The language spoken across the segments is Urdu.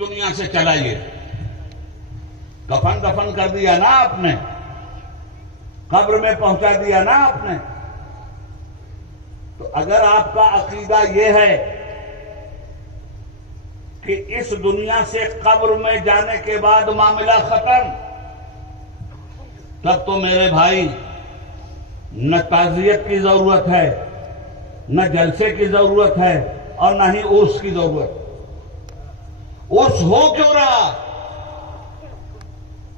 دنیا سے چلائیے. کفن دفن کر دیا نا آپ نے, قبر میں پہنچا دیا نا آپ نے. تو اگر آپ کا عقیدہ یہ ہے کہ اس دنیا سے قبر میں جانے کے بعد معاملہ ختم, تب تو میرے بھائی نہ تعزیت کی ضرورت ہے, نہ جلسے کی ضرورت ہے, اور نہ ہی عرس کی ضرورت. عرس ہو کیوں رہا؟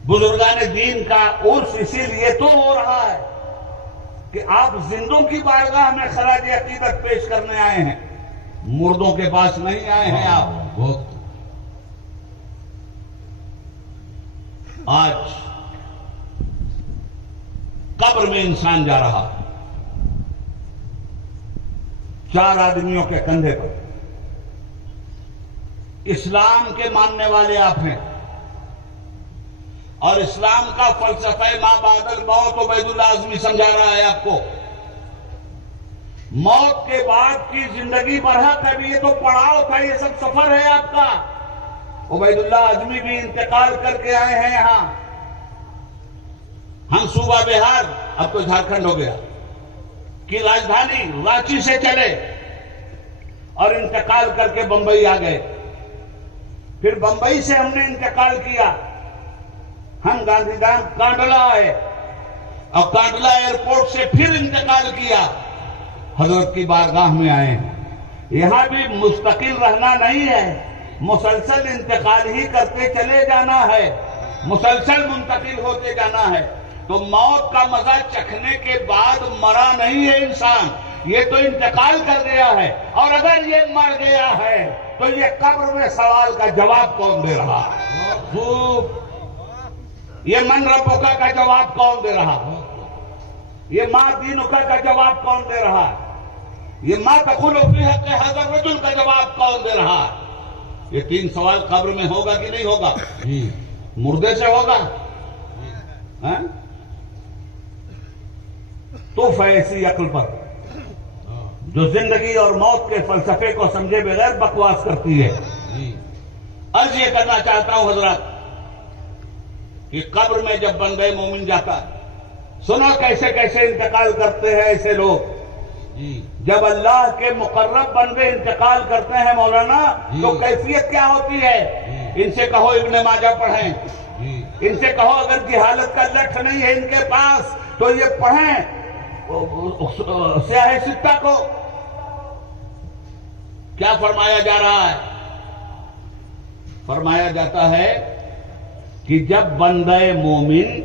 بزرگان دین کا عرس اسی لیے تو ہو رہا ہے کہ آپ زندوں کی بارگاہ میں خراج عقیدت پیش کرنے آئے ہیں, مردوں کے پاس نہیں آئے ہیں آپ. آج قبر میں انسان جا رہا, 4 آدمیوں کے کندھے پر. اسلام کے ماننے والے آپ ہیں, اور اسلام کا فلسفہ ما بعد الموت عبید اللہ اعظمی سمجھا رہا ہے آپ کو. موت کے بعد کی زندگی برحق ہے, یہ تو پڑاؤ تھا, یہ سب سفر ہے آپ کا. عبید اللہ اعظمی بھی انتقال کر کے آئے ہیں یہاں. ہم صوبہ بہار, اب تو جھارکھنڈ ہو گیا, کی راجدھانی رانچی سے چلے اور انتقال کر کے بمبئی آ گئے. پھر بمبئی سے ہم نے انتقال کیا, ہم گاندھی دھام کانڈلا آئے, اور کانڈلا ایئرپورٹ سے پھر انتقال کیا, حضرت کی بارگاہ میں آئے ہیں. یہاں بھی مستقل رہنا نہیں ہے, مسلسل انتقال ہی کرتے چلے جانا ہے, مسلسل منتقل ہوتے جانا ہے. تو موت کا مزہ چکھنے کے بعد مرا نہیں ہے انسان, یہ تو انتقال کر گیا ہے. اور اگر یہ مر گیا ہے تو یہ قبر میں سوال کا جواب کون دے رہا ہے؟ یہ من ربکا کا جواب کون دے رہا ہے؟ یہ ما دینکا کا جواب کون دے رہا ہے؟ یہ ما تقول فی حق ھذا الرجل کا جواب کون دے رہا ہے؟ یہ 3 سوال قبر میں ہوگا کہ نہیں ہوگا؟ مردے سے ہوگا. تو ایسی عقل پر جو زندگی اور موت کے فلسفے کو سمجھے بغیر بکواس کرتی ہے. عرض یہ کرنا چاہتا ہوں حضرات کہ قبر میں جب بندہ مومن جاتا, سنو کیسے کیسے انتقال کرتے ہیں ایسے لوگ. جب اللہ کے مقرب بندے انتقال کرتے ہیں مولانا, تو کیفیت کیا ہوتی ہے؟ ان سے کہو ابن ماجہ پڑھیں, ان سے کہو اگر جہالت کا لٹھ نہیں ہے ان کے پاس تو یہ پڑھیں سیاہ ستہ کو. کیا فرمایا جا رہا ہے؟ فرمایا جاتا ہے کہ جب بندہ مومن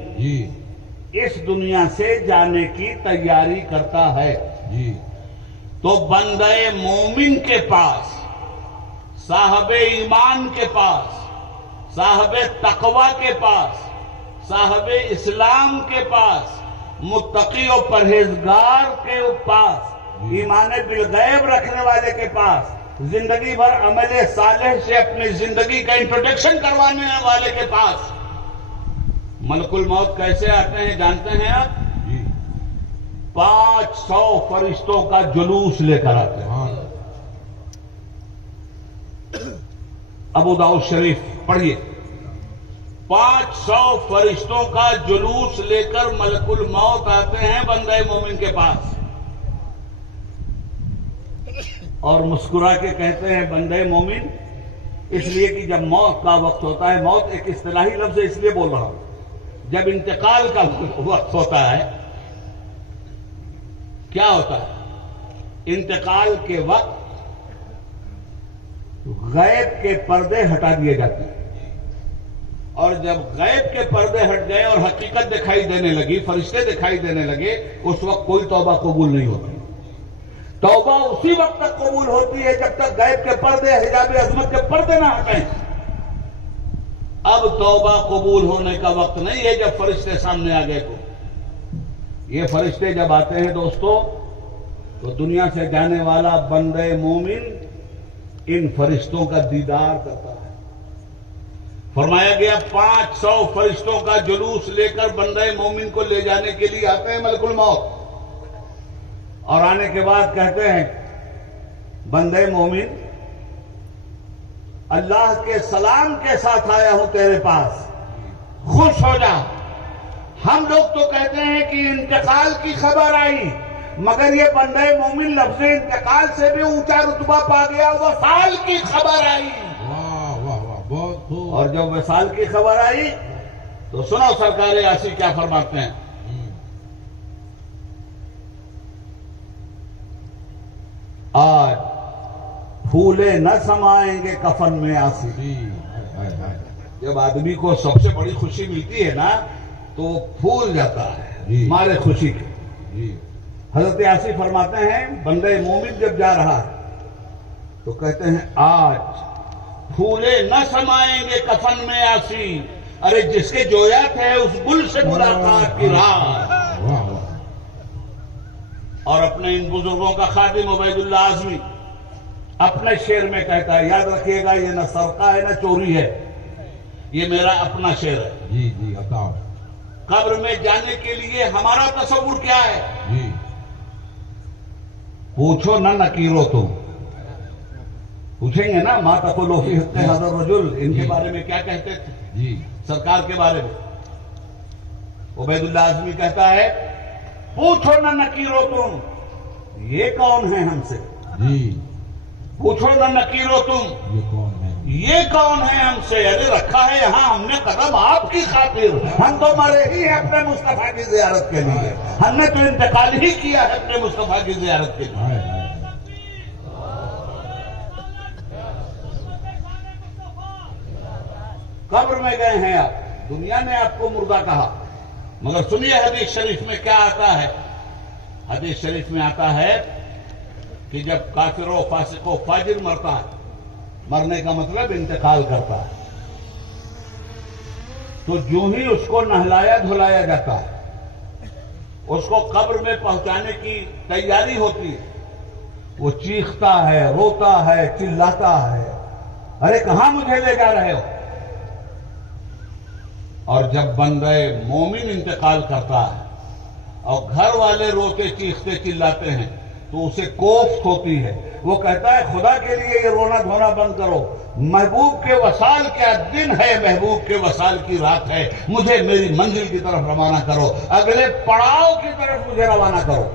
اس دنیا سے جانے کی تیاری کرتا ہے تو بندہ مومن کے پاس, صاحب ایمان کے پاس, صاحب تقوی کے پاس, صاحب اسلام کے پاس, متقی و پرہیزگار کے پاس, ایمان بالغیب رکھنے والے کے پاس, زندگی بھر عمل صالح سے اپنی زندگی کا انٹروڈکشن کروانے والے کے پاس ملک الموت کیسے آتے ہیں جانتے ہیں آپ؟ 500 فرشتوں کا جلوس لے کر آتے ہیں. ابو داؤد شریف پڑھیے, 500 فرشتوں کا جلوس لے کر ملک الموت آتے ہیں بندہ مومن کے پاس, اور مسکرا کے کہتے ہیں بندہ مومن, اس لیے کہ جب موت کا وقت ہوتا ہے, موت ایک اصطلاحی لفظ ہے اس لیے بول رہا ہوں, جب انتقال کا وقت ہوتا ہے کیا ہوتا ہے؟ انتقال کے وقت غیب کے پردے ہٹا دیے جاتے ہیں, اور جب غیب کے پردے ہٹ گئے اور حقیقت دکھائی دینے لگی, فرشتے دکھائی دینے لگے, اس وقت کوئی توبہ قبول نہیں ہوتی. توبہ اسی وقت تک قبول ہوتی ہے جب تک غیب کے پردے, حجاب عظمت کے پردے نہ ہٹیں. اب توبہ قبول ہونے کا وقت نہیں ہے جب فرشتے سامنے آ گئے. تو یہ فرشتے جب آتے ہیں دوستو, تو دنیا سے جانے والا بندہ مومن ان فرشتوں کا دیدار کرتا ہے. فرمایا گیا 500 فرشتوں کا جلوس لے کر بندہ مومن کو لے جانے کے لیے آتے ہیں ملک الموت, اور آنے کے بعد کہتے ہیں بندہ مومن اللہ کے سلام کے ساتھ آیا ہوں تیرے پاس، خوش ہو جا۔ ہم لوگ تو کہتے ہیں کہ انتقال کی خبر آئی، مگر یہ بندہ مومن لفظ انتقال سے بھی اونچا رتبہ پا گیا، وصال کی خبر آئی۔ اور جب وصال کی خبر آئی تو سنو سرکار یاسی کیا فرماتے ہیں۔ آج پھولے نہ سمائیں گے کفن میں آسی۔ جب آدمی کو سب سے بڑی خوشی ملتی ہے نا تو وہ پھول جاتا ہے ہمارے خوشی کے۔ حضرت یاسی فرماتے ہیں بندہ مومن جب جا رہا ہے تو کہتے ہیں آج پھولے نہ سمائیں گے کفن میں آسی، ارے جس کے جویا تھے اس گل سے ملاقات کی رات۔ اور اپنے ان بزرگوں کا خادم عبید اللہ اعظمی اپنے شعر میں کہتا ہے، یاد رکھیے گا یہ نہ سرقہ ہے نہ چوری ہے، یہ میرا اپنا شعر ہے۔ جی جی عطا۔ قبر میں جانے کے لیے ہمارا تصور کیا ہے؟ جی پوچھو نہ نکیرو تم، پوچھیں گے نا ما تقولو فی حق ھذا الرجل، ان کے بارے میں کیا کہتے تھے جی سرکار کے بارے میں؟ عبید اللہ اعظمی کہتا ہے پوچھو نہ نکیرو تم، یہ کون ہے ہم سے؟ جی پوچھو نہ نکیرو تم، یہ کون ہے؟ یہ کون ہے ہم سے؟ ارے رکھا ہے یہاں ہم نے قدم آپ کی خاطر، ہم تو مرے ہی ہیں اپنے مصطفیٰ کی زیارت کے لیے، ہم نے تو انتقال ہی کیا ہے اپنے مصطفیٰ کی زیارت کے لیے۔ ہائے ہائے۔ قبر میں گئے ہیں آپ، دنیا نے آپ کو مردہ کہا، مگر سنیے حدیث شریف میں کیا آتا ہے۔ حدیث شریف میں آتا ہے کہ جب کافر و فاسق و فاجر مرتا ہے، مرنے کا مطلب انتقال کرتا ہے، تو جو ہی اس کو نہلایا دھلایا جاتا ہے، اس کو قبر میں پہنچانے کی تیاری ہوتی ہے، وہ چیختا ہے، روتا ہے، چلاتا ہے، ارے کہاں مجھے لے جا رہے ہو؟ اور جب بندہ مومن انتقال کرتا ہے اور گھر والے روتے چیختے چلاتے ہیں تو اسے کوفت ہوتی ہے، وہ کہتا ہے خدا کے لیے یہ رونا دھونا بند کرو، محبوب کے وصال کیا دن ہے، محبوب کے وصال کی رات ہے، مجھے میری منزل کی طرف روانہ کرو، اگلے پڑاؤ کی طرف مجھے روانہ کرو۔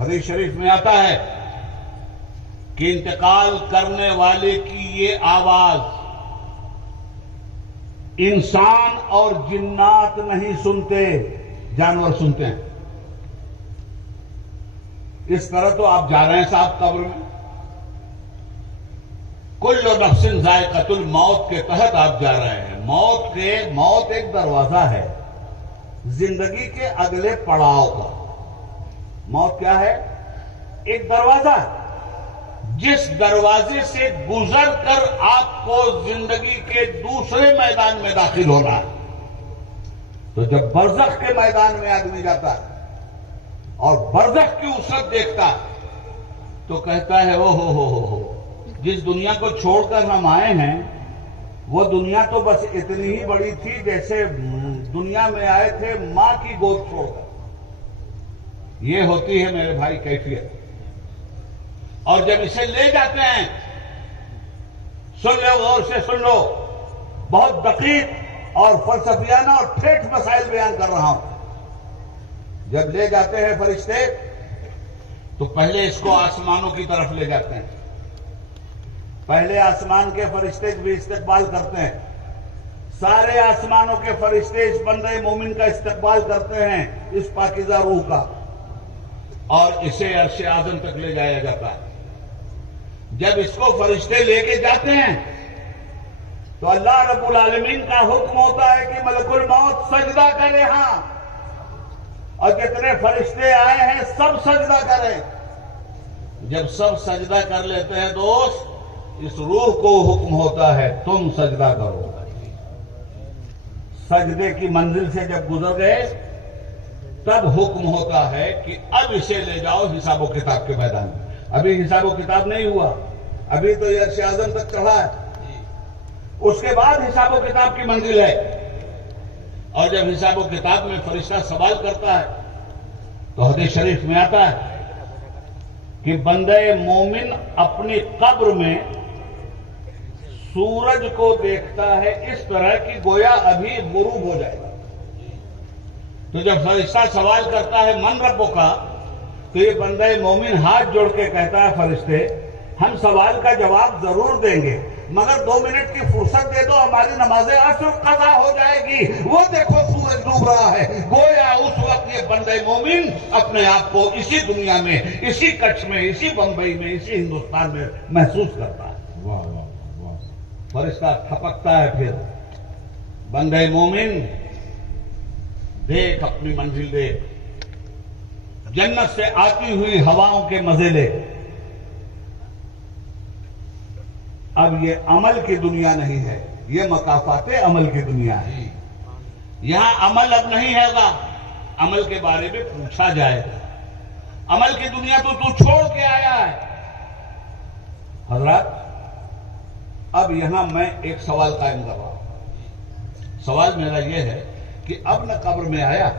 حدیث شریف میں آتا ہے کہ انتقال کرنے والے کی یہ آواز انسان اور جنات نہیں سنتے، جانور سنتے ہیں۔ اس طرح تو آپ جا رہے ہیں صاحب قبر میں، کل نفس ذائقۃ الموت کے تحت آپ جا رہے ہیں۔ موت ایک دروازہ ہے زندگی کے اگلے پڑاؤ کا۔ موت کیا ہے؟ ایک دروازہ ہے، جس دروازے سے گزر کر آپ کو زندگی کے دوسرے میدان میں داخل ہونا ہے۔ تو جب برزخ کے میدان میں آدمی جاتا ہے اور برزخ کی وسعت دیکھتا ہے تو کہتا ہے او ہو جس دنیا کو چھوڑ کر ہم آئے ہیں وہ دنیا تو بس اتنی ہی بڑی تھی جیسے دنیا میں آئے تھے ماں کی گود چھوڑ کر۔ یہ ہوتی ہے میرے بھائی کیفیت۔ اور جب اسے لے جاتے ہیں، سن لو غور سے سن لو، بہت دقیق اور فلسفیانہ اور ٹھیٹھ مسائل بیان کر رہا ہوں۔ جب لے جاتے ہیں فرشتے تو پہلے اس کو آسمانوں کی طرف لے جاتے ہیں، پہلے آسمان کے فرشتے بھی استقبال کرتے ہیں، سارے آسمانوں کے فرشتے اس بندے مومن کا استقبال کرتے ہیں، اس پاکیزہ روح کا، اور اسے عرش اعظم تک لے جایا جاتا ہے۔ جب اس کو فرشتے لے کے جاتے ہیں تو اللہ رب العالمین کا حکم ہوتا ہے کہ ملک الموت سجدہ کرے، ہاں، اور جتنے فرشتے آئے ہیں سب سجدہ کریں۔ جب سب سجدہ کر لیتے ہیں دوست، اس روح کو حکم ہوتا ہے تم سجدہ کرو۔ سجدے کی منزل سے جب گزر گئے تب حکم ہوتا ہے کہ اب اسے لے جاؤ حساب و کتاب کے میدان میں۔ ابھی حساب و کتاب نہیں ہوا، ابھی تو یہ عرش اعظم تک چڑھا ہے، اس کے بعد حساب و کتاب کی منزل ہے۔ اور جب حساب و کتاب میں فرشتہ سوال کرتا ہے تو حدیث شریف میں آتا ہے کہ بندے مومن اپنی قبر میں سورج کو دیکھتا ہے اس طرح کہ گویا ابھی غروب ہو جائے گا. تو جب فرشتہ سوال کرتا ہے من ربو کا، تو یہ بندہ مومن ہاتھ جوڑ کے کہتا ہے فرشتے ہم سوال کا جواب ضرور دیں گے، مگر 2 منٹ کی فرصت دے دو، ہماری نماز عصر قضا ہو جائے گی. وہ دیکھو سورج ڈوب رہا ہے. گویا اس وقت یہ بندہ مومن اپنے آپ کو اسی دنیا میں، اسی کچھ میں، اسی بمبئی میں، اسی ہندوستان میں محسوس کرتا ہے. واہ واہ واہ. فرشتہ تھپکتا ہے، پھر بندہ مومن دیکھ اپنی منزل دیکھ، جنت سے آتی ہوئی ہواؤں کے مزے لے. اب یہ عمل کی دنیا نہیں ہے، یہ مکافات عمل کی دنیا ہے. یہاں عمل اب نہیں ہوگا، عمل کے بارے میں پوچھا جائے گا. عمل کی دنیا تو چھوڑ کے آیا ہے. حضرات اب یہاں میں ایک سوال قائم کر رہا ہوں. سوال میرا یہ ہے کہ اب نہ قبر میں آیا،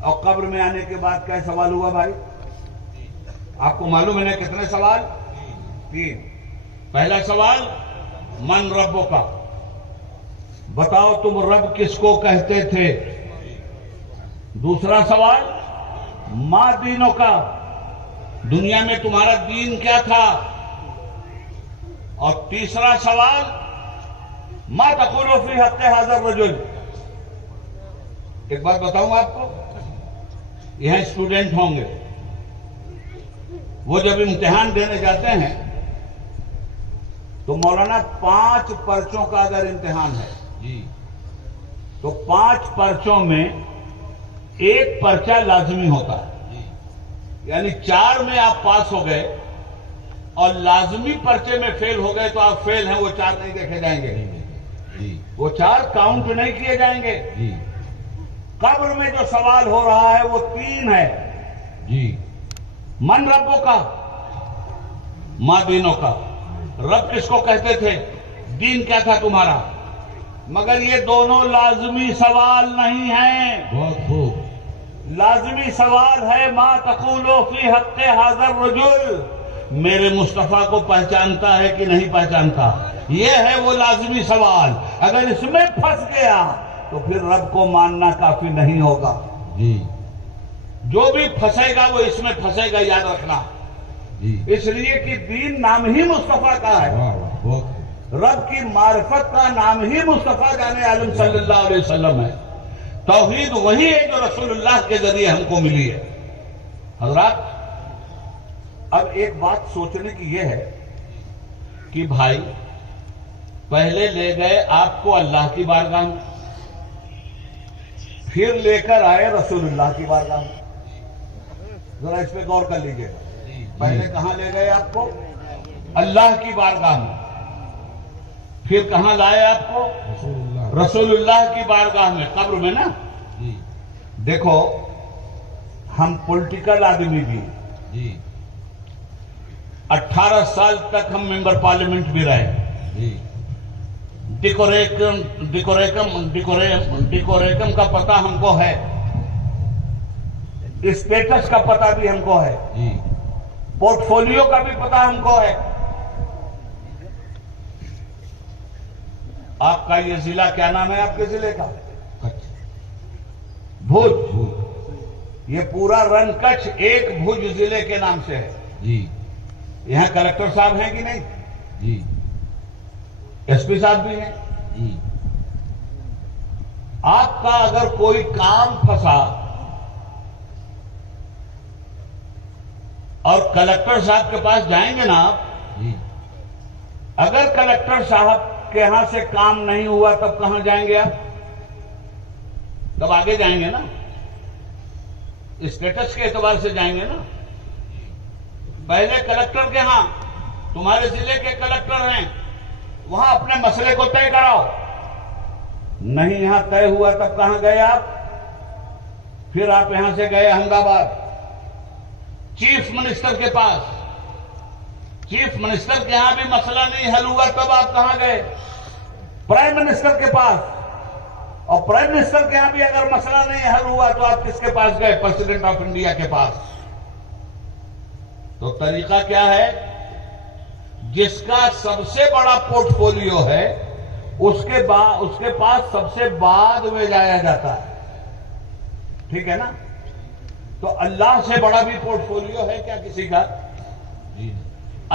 اور قبر میں آنے کے بعد کیا سوال ہوا بھائی؟ آپ کو معلوم ہے کتنے سوال؟ 3. پہلا سوال من ربو کا، بتاؤ تم رب کس کو کہتے تھے. دوسرا سوال ما دینوں کا، دنیا میں تمہارا دین کیا تھا. اور تیسرا سوال ما تقول فی حق ھذا الرجل. ایک بات بتاؤں آپ کو، یہاں اسٹوڈنٹ ہوں گے، وہ جب امتحان دینے جاتے ہیں تو مولانا 5 پرچوں کا اگر امتحان ہے تو 5 پرچوں میں 1 پرچہ لازمی ہوتا ہے. یعنی 4 میں آپ پاس ہو گئے اور لازمی پرچے میں فیل ہو گئے تو آپ فیل ہیں، وہ 4 نہیں دیکھے جائیں گے، وہ 4 کاؤنٹ نہیں کیے جائیں گے. قبر میں جو سوال ہو رہا ہے وہ 3 ہے. من ربوں کا، ما دینوں کا، رب کس کو کہتے تھے، دین کیا تھا تمہارا. مگر یہ دونوں لازمی سوال نہیں ہیں. بہت خوب. لازمی سوال ہے ما تقول فی حق ھذا الرجل، میرے مصطفیٰ کو پہچانتا ہے کہ نہیں پہچانتا. یہ ہے وہ لازمی سوال. اگر اس میں پھنس گیا تو پھر رب کو ماننا کافی نہیں ہوگا. جو بھی پھنسے گا وہ اس میں پھنسے گا، یاد رکھنا. اس لیے کہ دین نام ہی مصطفیٰ کا ہے، رب کی معرفت کا نام ہی مصطفیٰ جان عالم صلی اللہ علیہ وسلم ہے. توحید وہی ہے جو رسول اللہ کے ذریعے ہم کو ملی ہے. حضرات اب ایک بات سوچنے کی یہ ہے کہ بھائی پہلے لے گئے آپ کو اللہ کی بارگاہ میں، پھر لے کر آئے رسول اللہ کی بارگاہ میں. ذرا اس پہ غور کر لیجیے. پہلے کہاں لے گئے آپ کو؟ اللہ کی بارگاہ میں. پھر کہاں لائے آپ کو؟ رسول اللہ کی بارگاہ میں، قبر میں نا. دیکھو ہم پولیٹیکل آدمی بھی، 18 سال تک ہم ممبر پارلیمنٹ بھی رہے. ڈیکوریکم کا پتہ ہم کو ہے، اسٹیٹس کا پتہ بھی ہم کو ہے، پورٹ فولیو کا بھی پتہ ہم کو ہے. آپ کا یہ ضلع کیا نام ہے؟ آپ کے ضلع کا بھوج. یہ پورا رن کچھ ایک بھوج ضلع کے نام سے ہے. یہاں کلکٹر صاحب ہیں کہ نہیں؟ ایس پی صاحب بھی ہیں. آپ کا اگر کوئی کام پھنسا اور کلکٹر صاحب کے پاس جائیں گے نا آپ، اگر کلکٹر صاحب کے ہاں سے کام نہیں ہوا تب کہاں جائیں گے آپ؟ تب آگے جائیں گے نا، اسٹیٹس کے اعتبار سے جائیں گے نا. پہلے کلکٹر کے ہاں، تمہارے ضلع کے کلکٹر ہیں، وہاں اپنے مسئلے کو طے کراؤ. نہیں یہاں طے ہوا تب کہاں گئے آپ؟ پھر آپ یہاں سے گئے احمد آباد چیف منسٹر کے پاس. چیف منسٹر کے ہاں بھی مسئلہ نہیں حل ہوا تب آپ کہاں گئے؟ پرائم منسٹر کے پاس. اور پرائم منسٹر کے ہاں بھی اگر مسئلہ نہیں حل ہوا تو آپ کس کے پاس گئے؟ پریزیڈنٹ آف انڈیا کے پاس. تو طریقہ کیا ہے؟ جس کا سب سے بڑا پورٹ فولیو ہے اس کے پاس سب سے بعد میں جایا جاتا ہے. ٹھیک ہے نا؟ تو اللہ سے بڑا بھی پورٹ فولیو ہے کیا کسی کا؟ جی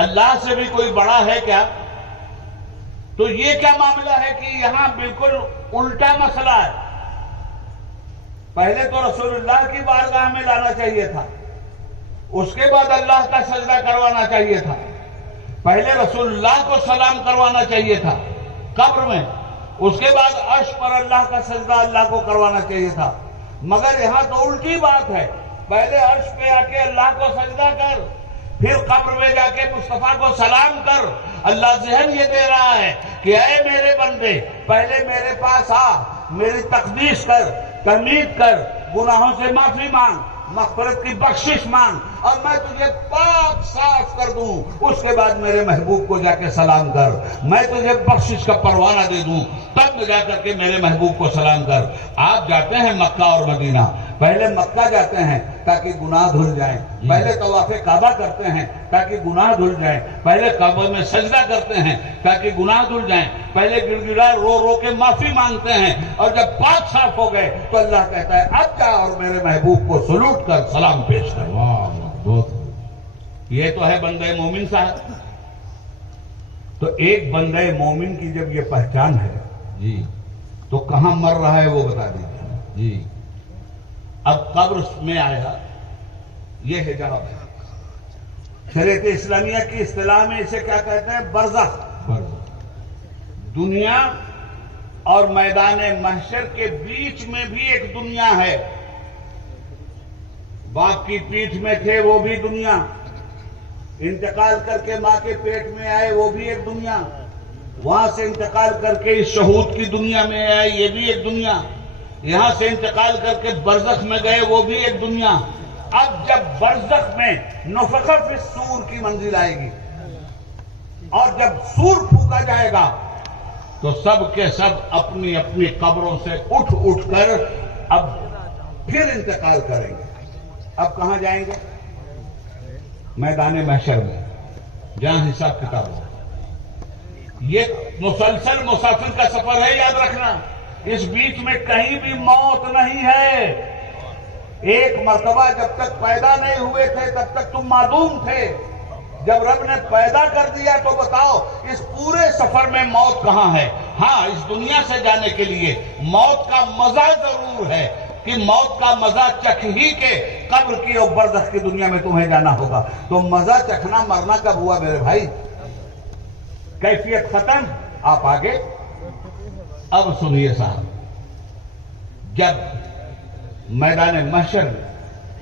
اللہ سے بھی کوئی بڑا ہے کیا؟ تو یہ کیا معاملہ ہے کہ یہاں بالکل الٹا مسئلہ ہے. پہلے تو رسول اللہ کی بارگاہ میں لانا چاہیے تھا، اس کے بعد اللہ کا سجدہ کروانا چاہیے تھا. پہلے رسول اللہ کو سلام کروانا چاہیے تھا قبر میں، اس کے بعد عرش پر اللہ کا سجدہ اللہ کو کروانا چاہیے تھا. مگر یہاں تو الٹی بات ہے، پہلے عرش پہ آ کے اللہ کو سجدہ کر، پھر قبر میں جا کے مصطفیٰ کو سلام کر. اللہ ذہن یہ دے رہا ہے کہ اے میرے بندے، پہلے میرے پاس آ، میری تقدیس کر، تحمید کر، گناہوں سے معافی مانگ، مغفرت کی بخشش مانگ، اور میں تجھے پاک صاف کر دوں. اس کے بعد میرے محبوب کو جا کے سلام کر، میں تجھے بخشش کا پروانہ دے دوں، تب جا کر کے میرے محبوب کو سلام کر. آپ جاتے ہیں مکہ اور مدینہ، پہلے مکہ جاتے ہیں تاکہ گناہ دھل جائیں، پہلے طواف کعبہ کرتے ہیں تاکہ گناہ دھل جائیں، پہلے کعبہ میں سجدہ کرتے ہیں تاکہ گناہ دھل جائیں، پہلے گڑ گڑا رو رو کے معافی مانگتے ہیں، اور جب پاک صاف ہو گئے تو اللہ کہتا ہے اب جا اور میرے محبوب کو سلوٹ کر سلام پیش کر. واہ بہت. یہ تو ہے بندہ مومن صاحب. تو ایک بندہ مومن کی جب یہ پہچان ہے جی تو کہاں مر رہا ہے وہ بتا دیجیے. جی اب قبر میں آیا، یہ ہے جواب. شریعت اسلامیہ کی اصطلاح میں اسے کیا کہتے ہیں؟ برزخ. دنیا اور میدان محشر کے بیچ میں بھی ایک دنیا ہے. باپ کی پیٹھ میں تھے وہ بھی دنیا، انتقال کر کے ماں کے پیٹ میں آئے وہ بھی ایک دنیا، وہاں سے انتقال کر کے اس شہود کی دنیا میں آئے یہ بھی ایک دنیا، یہاں سے انتقال کر کے برزخ میں گئے وہ بھی ایک دنیا. اب جب برزخ میں نفخ فی الصور کی منزل آئے گی اور جب سور پھونکا جائے گا تو سب کے سب اپنی اپنی قبروں سے اٹھ اٹھ کر اب پھر انتقال کریں گے. اب کہاں جائیں گے؟ میدان محشر میں، جہاں حساب کتاب ہو. یہ مسلسل مسافر کا سفر ہے، یاد رکھنا. اس بیچ میں کہیں بھی موت نہیں ہے. ایک مرتبہ جب تک پیدا نہیں ہوئے تھے تب تک تم معدوم تھے، جب رب نے پیدا کر دیا تو بتاؤ اس پورے سفر میں موت کہاں ہے؟ ہاں، اس دنیا سے جانے کے لیے موت کا مزہ ضرور ہے کہ موت کا مزہ چکھ ہی کے قبر کی اور برزخ کی دنیا میں تمہیں جانا ہوگا. تو مزہ چکھنا مرنا کب ہوا میرے بھائی؟ کیفیت ختم. آپ آگے اب سنیے صاحب، جب میدان محشر میں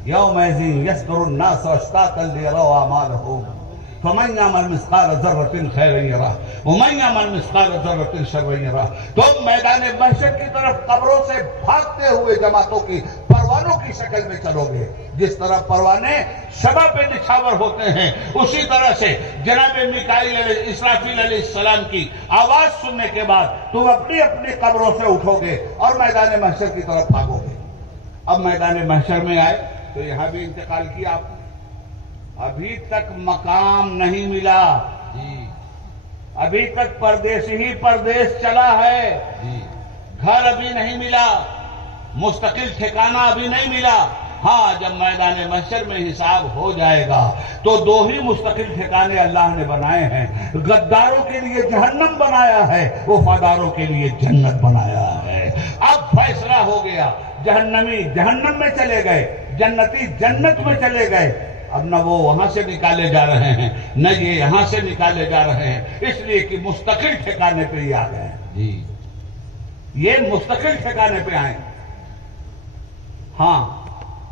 یومئذ یصدر الناس اشتاتا لیروا اعمالهم فمن یعمل مثقال ذرۃ خیرا یرہ ومن یعمل مثقال ذرۃ شرا یرہ. تو میدان محشر کی طرف قبروں سے بھاگتے ہوئے جماعتوں کی پروانوں کی شکل میں چلو گے. جس طرح پروانے شبہ پہ نچھاور ہوتے ہیں اسی طرح سے جناب میکائیل اسرافیل علیہ السلام کی آواز سننے کے بعد تم اپنی اپنی قبروں سے اٹھو گے اور میدان محشر کی طرف بھاگو گے. اب میدان محشر میں آئے تو یہاں بھی انتقال کیا آپ نے. ابھی تک مقام نہیں ملا، جی ابھی تک پردیس ہی پردیس چلا ہے. جی گھر ابھی نہیں ملا، مستقل ٹھکانہ ابھی نہیں ملا. ہاں، جب میدان محشر میں حساب ہو جائے گا تو دو ہی مستقل ٹھکانے اللہ نے بنائے ہیں. غداروں کے لیے جہنم بنایا ہے، وفاداروں کے لیے جنت بنایا ہے. اب فیصلہ ہو گیا، جہنمی جہنم میں چلے گئے، جنتی جنت میں چلے گئے. اب نہ وہ وہاں سے نکالے جا رہے ہیں نہ یہ یہاں سے نکالے جا رہے ہیں، اس لیے کہ مستقل ٹھکانے پہ ہی آ گئے ہیں. جی یہ مستقل ٹھکانے پہ آئیں. ہاں،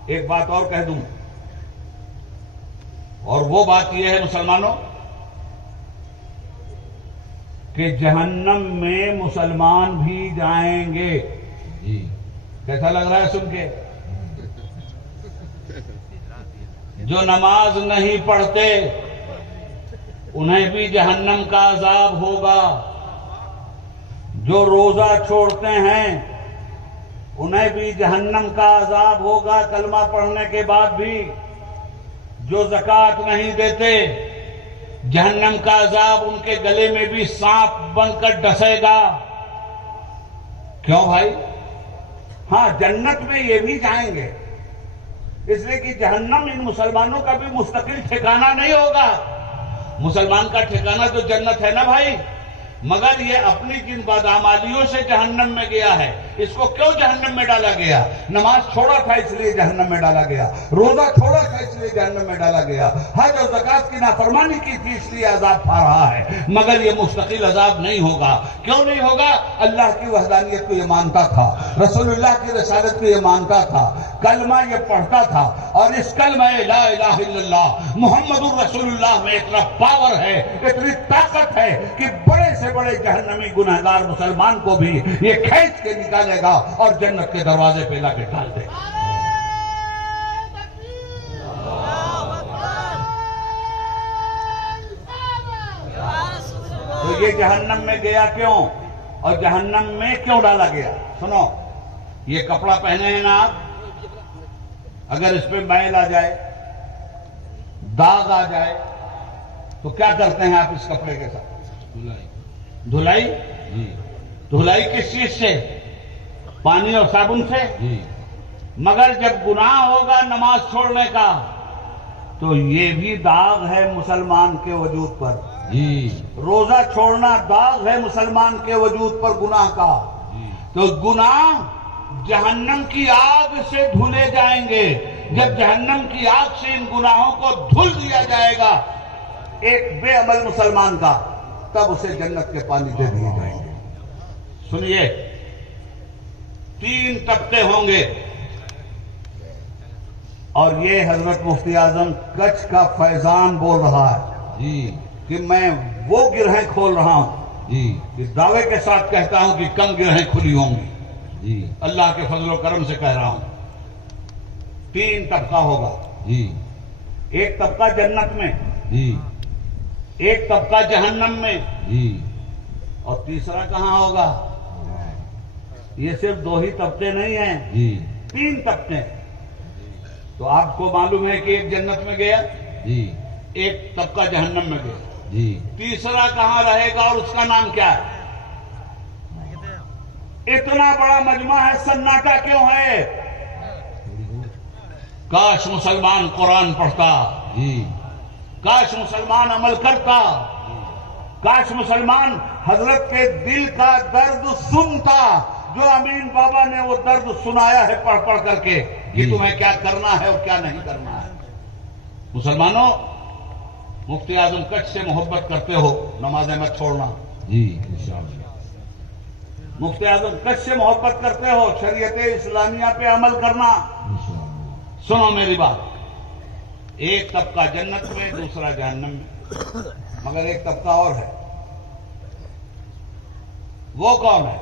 ایک بات اور کہہ دوں، اور وہ بات یہ ہے مسلمانوں کہ جہنم میں مسلمان بھی جائیں گے. جی کیسا لگ رہا ہے سن کے؟ جو نماز نہیں پڑھتے انہیں بھی جہنم کا عذاب ہوگا، جو روزہ چھوڑتے ہیں انہیں بھی جہنم کا عذاب ہوگا کلمہ پڑھنے کے بعد بھی، جو زکوٰۃ نہیں دیتے جہنم کا عذاب ان کے گلے میں بھی سانپ بن کر ڈسے گا. کیوں بھائی؟ ہاں جنت میں یہ بھی جائیں گے، اس لیے کہ جہنم ان مسلمانوں کا بھی مستقل ٹھکانہ نہیں ہوگا. مسلمان کا ٹھکانہ تو جنت ہے نا بھائی، مگر یہ اپنی جن بدعمالیوں سے جہنم میں گیا ہے. اس کو کیوں جہنم میں ڈالا گیا؟ نماز چھوڑا تھا اس لیے جہنم میں ڈالا گیا، روزہ چھوڑا تھا اس لیے جہنم میں ڈالا گیا، حج اور زکوٰۃ کی نافرمانی کی تھی اس لیے عذاب پا رہا ہے. مگر یہ مستقل عذاب نہیں ہوگا. کیوں نہیں ہوگا؟ اللہ کی وحدانیت کو یہ مانتا تھا، رسول اللہ کی رسالت کو یہ مانتا تھا، کلمہ یہ پڑھتا تھا، اور اس کلمہ لا الہ الا اللہ محمد الرسول اللہ میں اتنا پاور ہے، اتنی طاقت ہے کہ بڑے سے بڑے جہنمی گنہگار مسلمان کو بھی یہ کھینچ کے نکالے گا اور جنت کے دروازے پہ لا کے ڈال دے گا. تو یہ جہنم میں گیا کیوں اور جہنم میں کیوں ڈالا گیا؟ سنو، یہ کپڑا پہنے ہیں نا آپ، اگر اس پہ میل آ جائے، داغ آ جائے تو کیا کرتے ہیں آپ اس کپڑے کے ساتھ؟ دھلائی. جی دھلائی کس چیز سے؟ پانی اور صابن سے. جی مگر جب گناہ ہوگا نماز چھوڑنے کا تو یہ بھی داغ ہے مسلمان کے وجود پر. جی روزہ چھوڑنا داغ ہے مسلمان کے وجود پر گناہ کا. جی تو گناہ جہنم کی آگ سے دھلے جائیں گے. جب جہنم کی آگ سے ان گناہوں کو دھل دیا جائے گا ایک بے عمل مسلمان کا، تب اسے جنت کے پانی دے دیے جائیں گے. سنیے، 3 طبقے ہوں گے، اور یہ حضرت مفتی اعظم کچھ کا فیضان بول رہا ہے جی کہ میں وہ گرہیں کھول رہا ہوں، جی اس دعوے کے ساتھ کہتا ہوں کہ کم گرہیں کھلی ہوں گی. جی اللہ کے فضل و کرم سے کہہ رہا ہوں. 3 طبقہ ہوگا. جی ایک طبقہ جنت میں، جی ایک طبقہ جہنم میں، جی اور تیسرا کہاں ہوگا؟ یہ صرف 2 ہی طبقے نہیں ہیں، جی 3 طبقے. تو آپ کو معلوم ہے کہ ایک جنت میں گیا، جی ایک طبقہ جہنم میں گیا، جی تیسرا کہاں رہے گا اور اس کا نام کیا ہے؟ اتنا بڑا مجمع ہے، سناٹا کیوں ہے؟ کاش مسلمان قرآن پڑھتا، جی کاش مسلمان عمل کرتا، کاش مسلمان حضرت کے دل کا درد سنتا، جو امین بابا نے وہ درد سنایا ہے پڑھ پڑھ کر کے کہ تمہیں کیا کرنا ہے اور کیا نہیں کرنا ہے. مسلمانوں، مفتی اعظم کچھ سے محبت کرتے ہو، نمازیں مت چھوڑنا. جی انشاءاللہ. مفتی اعظم کچھ سے محبت کرتے ہو، شریعت اسلامیہ پہ عمل کرنا. انشاءاللہ. سنو میری بات، ایک طبقہ جنت میں، دوسرا جہنم میں، مگر ایک طبقہ اور ہے. وہ کون ہے؟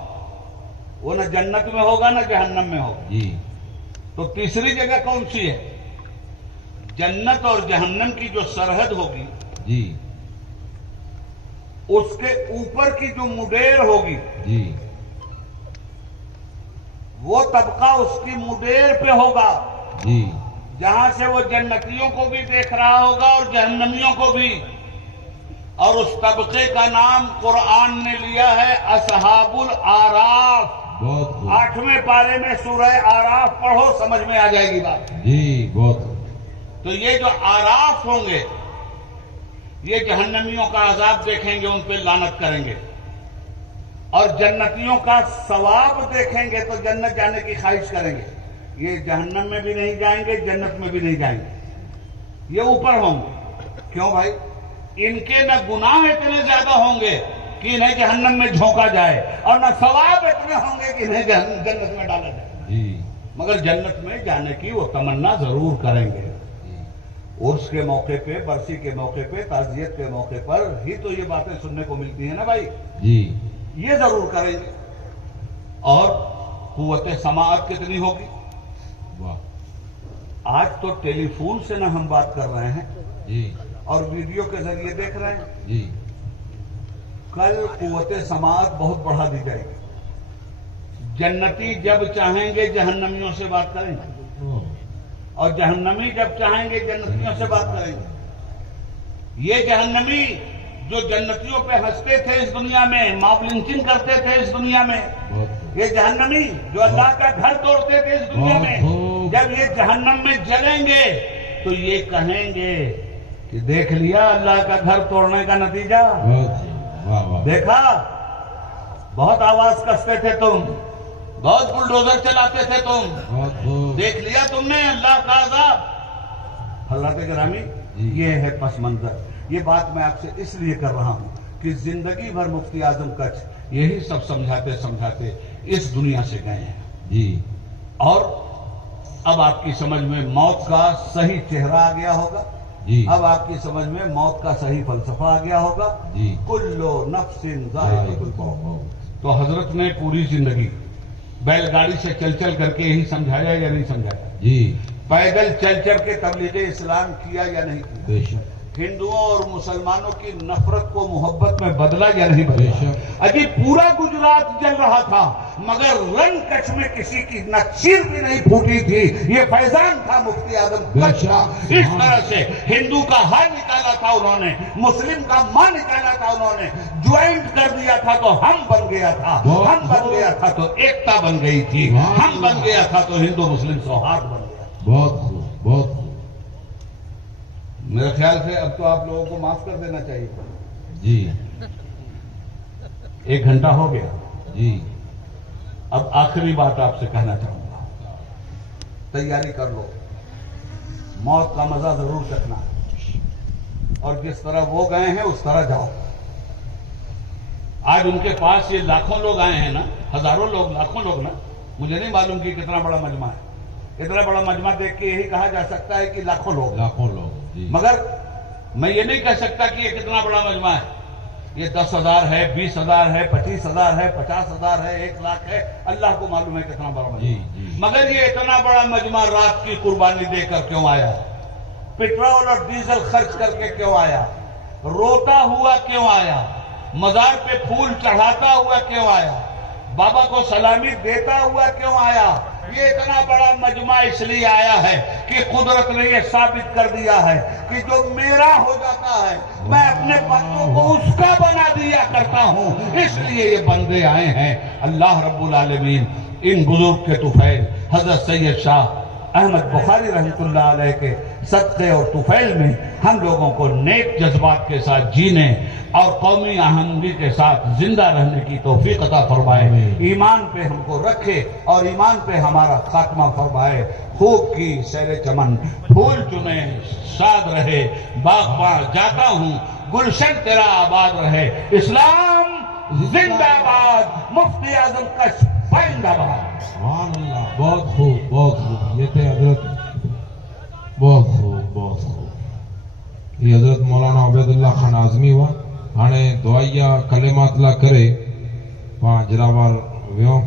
وہ نہ جنت میں ہوگا نہ جہنم میں ہوگا. جی تو تیسری جگہ کون سی ہے؟ جنت اور جہنم کی جو سرحد ہوگی، جی اس کے اوپر کی جو مڈیر ہوگی، جی وہ طبقہ اس کی مڈیر پہ ہوگا، جی جہاں سے وہ جنتیوں کو بھی دیکھ رہا ہوگا اور جہنمیوں کو بھی. اور اس طبقے کا نام قرآن نے لیا ہے اصحاب الاعراف. بہت خوب. 8ویں پارے میں سورہ آراف پڑھو، سمجھ میں آ جائے گی بات. جی بہت خوب. تو یہ جو آراف ہوں گے یہ جہنمیوں کا عذاب دیکھیں گے، ان پہ لعنت کریں گے، اور جنتیوں کا ثواب دیکھیں گے تو جنت جانے کی خواہش کریں گے. یہ جہنم میں بھی نہیں جائیں گے، جنت میں بھی نہیں جائیں گے، یہ اوپر ہوں گے. کیوں بھائی؟ ان کے نہ گناہ اتنے زیادہ ہوں گے کہ انہیں جہنم میں جھونکا جائے، اور نہ ثواب اتنے ہوں گے کہ انہیں جنت میں ڈالا جائے. جی مگر جنت میں جانے کی وہ تمنا ضرور کریں گے. عرس کے موقع پہ، برسی کے موقع پہ، تعزیت کے موقع پر ہی تو یہ باتیں سننے کو ملتی ہیں نا بھائی. جی یہ ضرور کریں گے. اور قوت سماعت کتنی ہوگی؟ واہ. آج تو ٹیلی فون سے نہ ہم بات کر رہے ہیں جی اور ویڈیو کے ذریعے دیکھ رہے ہیں. جی کل قوت سماعت بہت بڑھا دی جائے گی. جنتی جب چاہیں گے جہنمیوں سے بات کریں گے، اور جہنمی جب چاہیں گے جنتیوں سے بات کریں گے. یہ جہنمی جو جنتیوں پہ ہنستے تھے اس دنیا میں، ماب لنچنگ کرتے تھے اس دنیا میں، یہ جہنمی جو اللہ کا گھر توڑتے تھے اس دنیا میں، جب یہ جہنم میں جلیں گے تو یہ کہیں گے کہ دیکھ لیا اللہ کا گھر توڑنے کا نتیجہ، دیکھا بہت آواز کستے تھے تم، بہت بلڈوزر چلاتے تھے تم، دیکھ لیا تم نے اللہ کا عذاب. حضرات گرامی، یہ ہے پس منظر. یہ بات میں آپ سے اس لیے کر رہا ہوں کہ زندگی بھر مفتی اعظم کچھ یہی سب سمجھاتے سمجھاتے اس دنیا سے گئے ہیں جی. اور اب آپ کی سمجھ میں موت کا صحیح چہرہ آ گیا ہوگا جی. اب آپ کی سمجھ میں موت کا صحیح فلسفہ آ گیا ہوگا. جی. کلو نفس ذائقۃ الموت. تو حضرت نے پوری زندگی بیل گاڑی سے چل چل کر کے یہی سمجھایا یا نہیں سمجھایا؟ جی. پیدل چل چل کے تبلیغ اسلام کیا یا نہیں کیا؟ بے شک. ہندوؤں اور مسلمانوں کی نفرت کو محبت میں بدلا یا نہیں بدلا؟ اجی پورا گجرات جل رہا تھا مگر رن کچھ میں کسی کی نہ چیر بھی نہیں پھوٹی تھی. یہ فیضان تھا مفتی اعظم کچھ کا. اس طرح سے ہندو کا ہر نکالا تھا انہوں نے، مسلم کا ماں نکالا تھا انہوں نے، جوائنٹ کر دیا تھا تو ہم بن گیا تھا، ہم بن گیا تھا تو ایکتا بن گئی تھی، ہم بن گیا تھا تو ہندو مسلم سوہاد بن گیا. بہت خوب، بہت خوب. میرے خیال سے اب تو آپ لوگوں کو معاف کر دینا چاہیے. جی. 1 گھنٹہ ہو گیا. جی. اب آخری بات آپ سے کہنا چاہوں گا، تیاری کر لو، موت کا مزہ ضرور چکھنا ہے، اور جس طرح وہ گئے ہیں اس طرح جاؤ. آج ان کے پاس یہ لاکھوں لوگ آئے ہیں نا، ہزاروں لوگ، لاکھوں لوگ نا، مجھے نہیں معلوم کہ کتنا بڑا مجمع ہے. اتنا بڑا مجمع دیکھ کے یہی کہا جا سکتا ہے کہ لاکھوں لوگ، لاکھوں لوگ. جی. مگر میں یہ نہیں کہہ سکتا کہ یہ کتنا بڑا مجمع ہے. یہ 10,000 ہے، 20,000 ہے، 25,000 ہے، 50,000 ہے، 1,00,000 ہے، اللہ کو معلوم ہے کتنا بڑا مجمع. جی. مگر یہ اتنا بڑا مجمع رات کی قربانی دے کر کیوں آیا؟ پیٹرول اور ڈیزل خرچ کر کے کیوں آیا؟ روتا ہوا کیوں آیا؟ مزار پہ پھول چڑھاتا ہوا کیوں آیا؟ بابا کو سلامی دیتا ہوا کیوں آیا؟ یہ اتنا بڑا مجمع اس لیے آیا ہے کہ قدرت نے یہ ثابت کر دیا ہے کہ جو میرا ہو جاتا ہے میں اپنے بندوں کو اس کا بنا دیا کرتا ہوں. اس لیے یہ بندے آئے ہیں. اللہ رب العالمین ان بزرگ کے طفیل حضرت سید شاہ احمد بخاری رحمۃ اللہ علیہ کے صدقے اور طفیل میں ہم لوگوں کو نیک جذبات کے ساتھ جینے اور قومی آہنگی کے ساتھ زندہ رہنے کی توفیق عطا فرمائے. ایمان پہ ہم کو رکھے اور ایمان پہ ہمارا خاتمہ فرمائے. خوب کی سیر چمن پھول چنے شاد رہے، باغباں جاتا ہوں گلشن تیرا آباد رہے. اسلام زندہ باد، مفتی اعظم کچھ پائندہ باد. سبحان اللہ. بہت خوب، بہت خوب. یہ تھے حضرت. بہت خوب، بہت خوب. یہ حضرت مولانا عبید اللہ خان اعظمی ہوا. ہانے دعائیا کلمات لا کرے پاں جرابار ویوں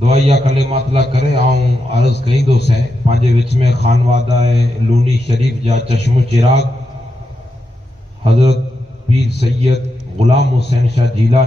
دعائیا کلمات لا کرے. آؤں عرض کہیں دو سے پانچے وچ میں خانوادہ لونی شریف جا چشم و چراغ حضرت پیر سید غلام حسین شاہ جیلانی